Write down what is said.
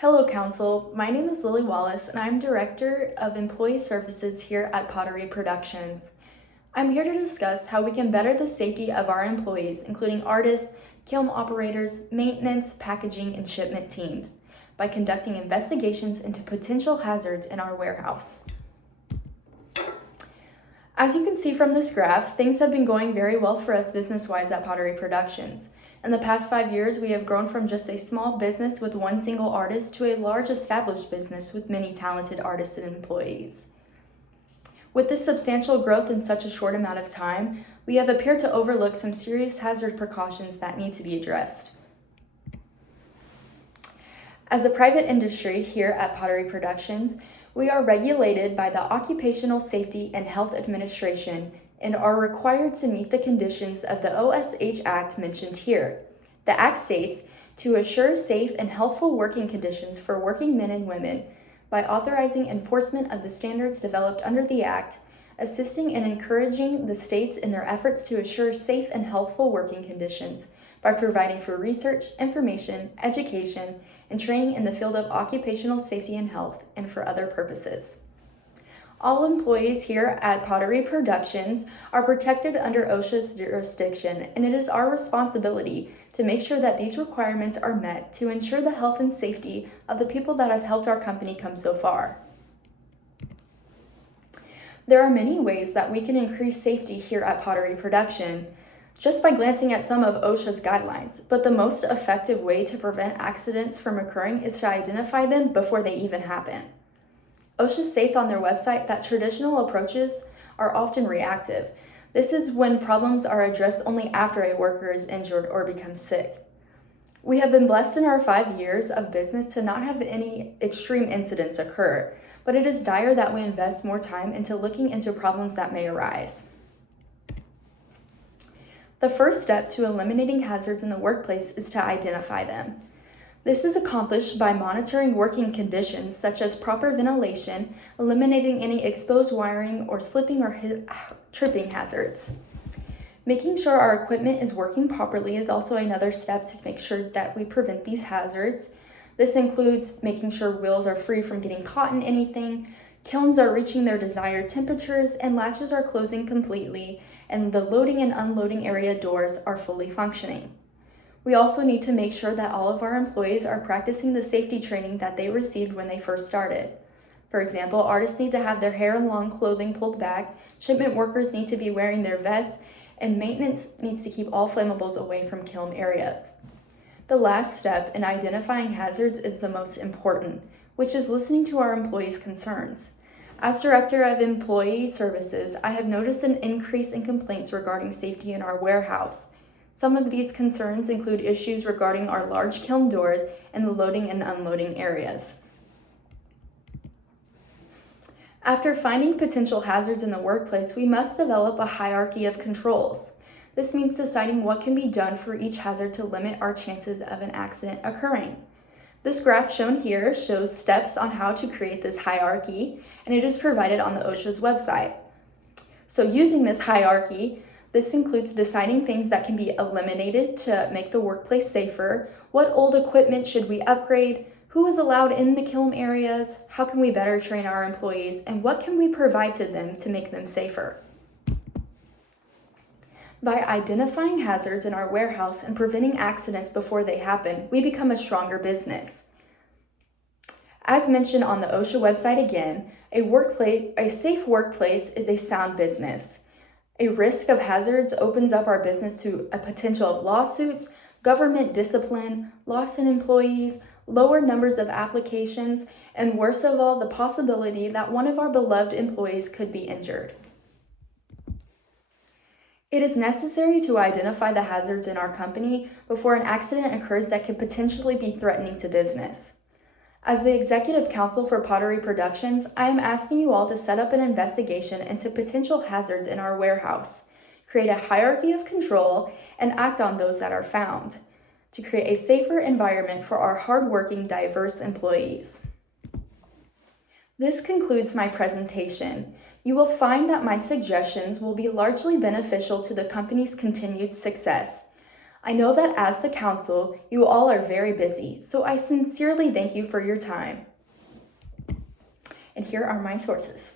Hello, Council. My name is Lily Wallace, and I'm Director of Employee Services here at Pottery Productions. I'm here to discuss how we can better the safety of our employees, including artists, kiln operators, maintenance, packaging, and shipment teams, by conducting investigations into potential hazards in our warehouse. As you can see from this graph, things have been going very well for us business-wise at Pottery Productions. In the past 5 years, we have grown from just a small business with one single artist to a large established business with many talented artists and employees. With this substantial growth in such a short amount of time, we have appeared to overlook some serious hazard precautions that need to be addressed. As a private industry here at Pottery Productions, we are regulated by the Occupational Safety and Health Administration and are required to meet the conditions of the OSH Act mentioned here. The Act states to assure safe and healthful working conditions for working men and women by authorizing enforcement of the standards developed under the Act, assisting and encouraging the states in their efforts to assure safe and healthful working conditions by providing for research, information, education, and training in the field of occupational safety and health, and for other purposes. All employees here at Pottery Productions are protected under OSHA's jurisdiction, and it is our responsibility to make sure that these requirements are met to ensure the health and safety of the people that have helped our company come so far. There are many ways that we can increase safety here at Pottery Production just by glancing at some of OSHA's guidelines, but the most effective way to prevent accidents from occurring is to identify them before they even happen. OSHA states on their website that traditional approaches are often reactive. This is when problems are addressed only after a worker is injured or becomes sick. We have been blessed in our 5 years of business to not have any extreme incidents occur, but it is dire that we invest more time into looking into problems that may arise. The first step to eliminating hazards in the workplace is to identify them. This is accomplished by monitoring working conditions such as proper ventilation, eliminating any exposed wiring or slipping or tripping hazards. Making sure our equipment is working properly is also another step to make sure that we prevent these hazards. This includes making sure wheels are free from getting caught in anything, kilns are reaching their desired temperatures, and latches are closing completely, and the loading and unloading area doors are fully functioning. We also need to make sure that all of our employees are practicing the safety training that they received when they first started. For example, artists need to have their hair and long clothing pulled back, shipment workers need to be wearing their vests, and maintenance needs to keep all flammables away from kiln areas. The last step in identifying hazards is the most important, which is listening to our employees' concerns. As Director of Employee Services, I have noticed an increase in complaints regarding safety in our warehouse. Some of these concerns include issues regarding our large kiln doors and the loading and unloading areas. After finding potential hazards in the workplace, we must develop a hierarchy of controls. This means deciding what can be done for each hazard to limit our chances of an accident occurring. This graph shown here shows steps on how to create this hierarchy, and it is provided on the OSHA's website. So using this hierarchy, this includes deciding things that can be eliminated to make the workplace safer, what old equipment should we upgrade, who is allowed in the kiln areas, how can we better train our employees, and what can we provide to them to make them safer. By identifying hazards in our warehouse and preventing accidents before they happen, we become a stronger business. As mentioned on the OSHA website again, a safe workplace is a sound business. A risk of hazards opens up our business to a potential of lawsuits, government discipline, loss in employees, lower numbers of applications, and worst of all, the possibility that one of our beloved employees could be injured. It is necessary to identify the hazards in our company before an accident occurs that could potentially be threatening to business. As the Executive Council for Pottery Productions, I am asking you all to set up an investigation into potential hazards in our warehouse, create a hierarchy of control, and act on those that are found, to create a safer environment for our hardworking, diverse employees. This concludes my presentation. You will find that my suggestions will be largely beneficial to the company's continued success. I know that as the council, you all are very busy, so I sincerely thank you for your time. And here are my sources.